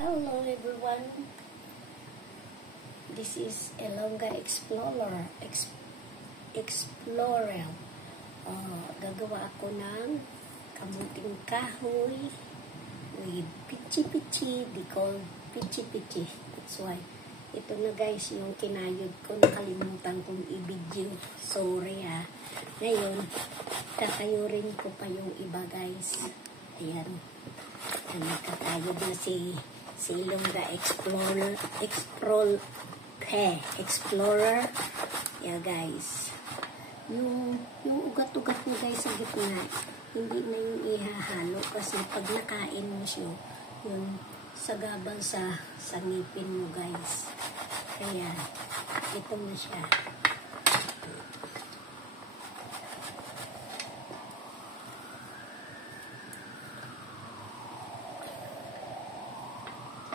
Hello everyone, this is Elonga Explorer. Gagawa ako ng kamuting kahoy with pichi-pichi, they call pichi-pichi. That's why. Ito na guys, yung kinayod ko, nakalimutan kong i-video. Sorry ha. Ngayon, kakayurin ko pa yung iba guys. Ayan. Nakakayod na si Elonga Explorer. Yeah guys. Yung ugat-ugat mo guys sa gitna, hindi na yung ihahalo kasi pag nakain mo siya, yung sagabal sa ngipin mo guys. Kaya, ito na siya.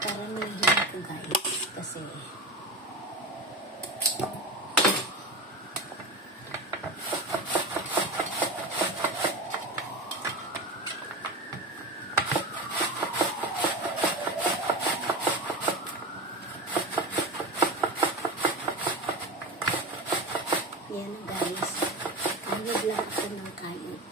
Karamihan ko guys kasi yan guys, kayod lahat ko ng kayod.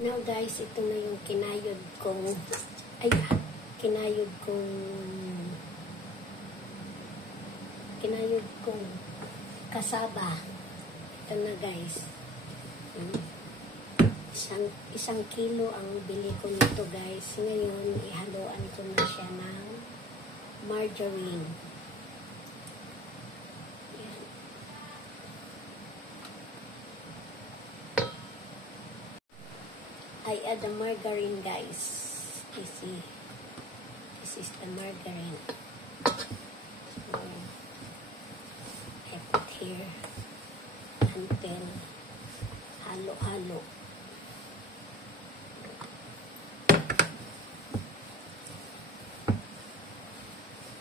Now guys, ito na yung kinayod kong kasaba. Ito na guys. Isang kilo ang bili ko nito guys. Ngayon, ihaluan ko na siya ng margarine. I add the margarine guys. You see, this is the margarine. So I put here until halo-halo.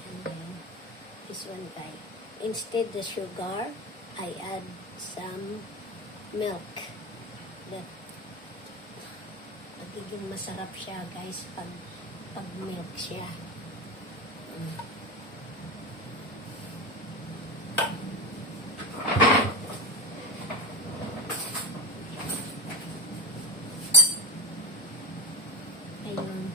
And then this one guys. Instead the sugar, I add some milk. That magiging masarap siya guys pag milk siya. Ayun.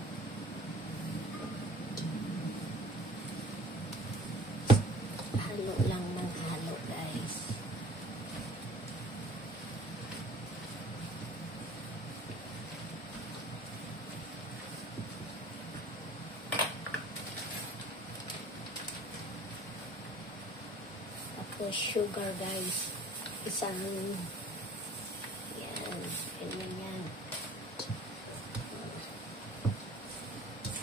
Halo lang ng halo guys. Sugar guys, isang yan, ganyan yan,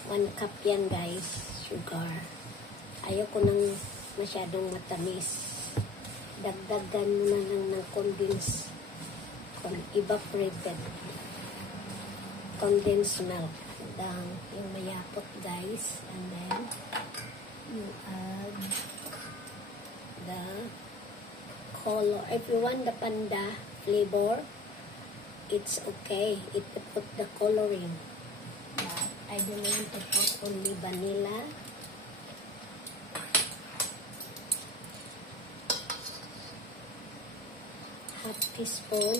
1 cup yan guys, sugar. Ayoko nang masyadong matamis, dagdagan mo na lang ng condensed milk, yung mayapot guys, and then you add the color. If you want the panda flavor, it's okay if you put the coloring, but I don't want to put only vanilla. Half teaspoon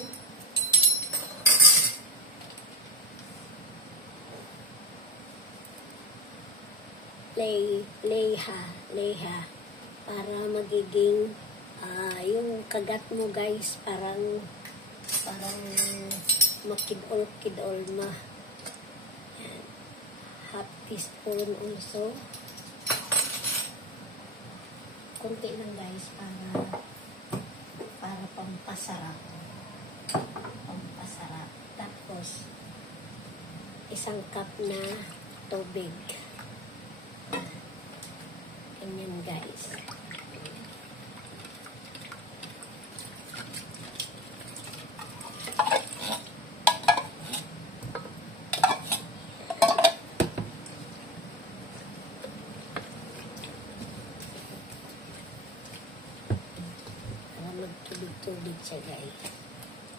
leha para magiging yung kagat mo guys parang makidol ma. Yan. Half teaspoon also, konti lang guys para pampasarap. Tapos 1 cup na tubig. Ganyan guys.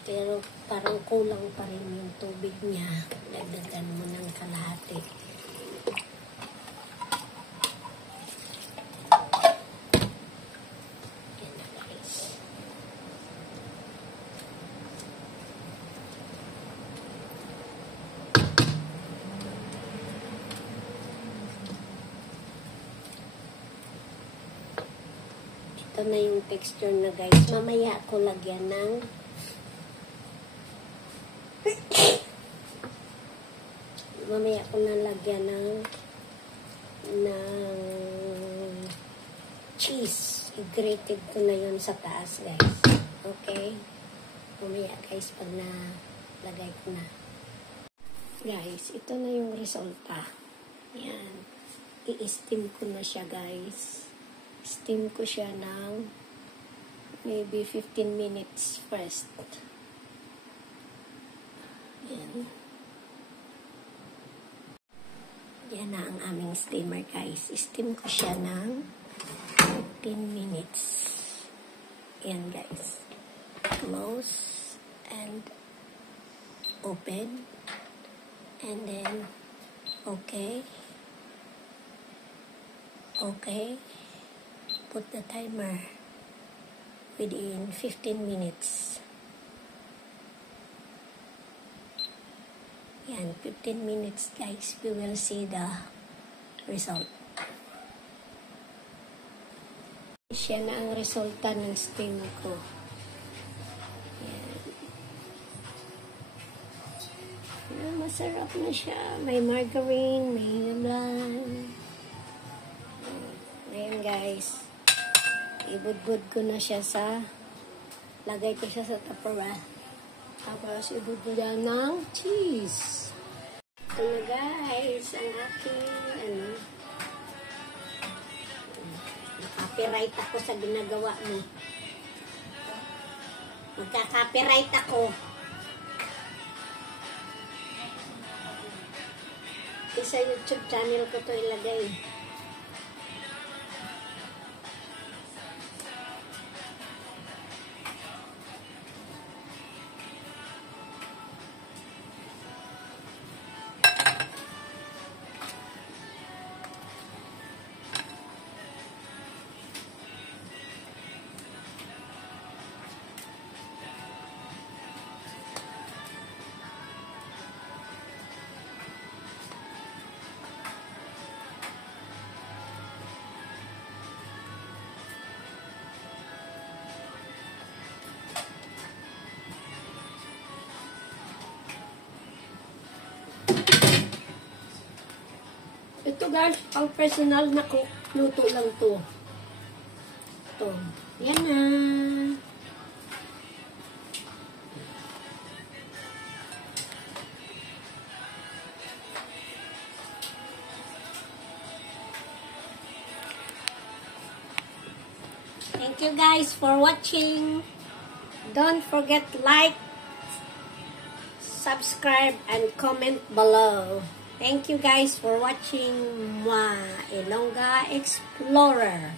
Pero parang kulang pa rin yung tubig niya. Dagdagan mo ng kalahati. Yan na guys. Ito na yung texture na guys. Mamaya ko lagyan ng cheese. I-grated ko na yun sa taas guys. Okay? Mamaya guys pag nalagay ko na. Guys, ito na yung resulta. Yan. I-steam ko na siya guys. Steam ko siya ng maybe 15 minutes first. Yan. Yan na ang aming steamer guys. Steam ko siya ng 15 minutes. Yan guys. Close and open. And then okay. Okay. Put the timer within 15 minutes. Yan, 15 minutes guys. We will see the result. Siya na ang resulta ng steam ko. Yan. Yan, masarap na siya. May margarine, may lemon. Ngayon guys, ibudbud ko na siya lagay ko siya sa Tupperware. Tapos, ibudbud yan ng cheese. Ito na guys, ang aking, copyright ako sa ginagawa mo. Magka-copyright ako. Sa YouTube channel ko to ilagay. Ito guys, ang personal na cook, luto lang to. Ito. Yan na. Thank you guys for watching. Don't forget to like, subscribe, and comment below. Thank you guys for watching Ilongga Explorer.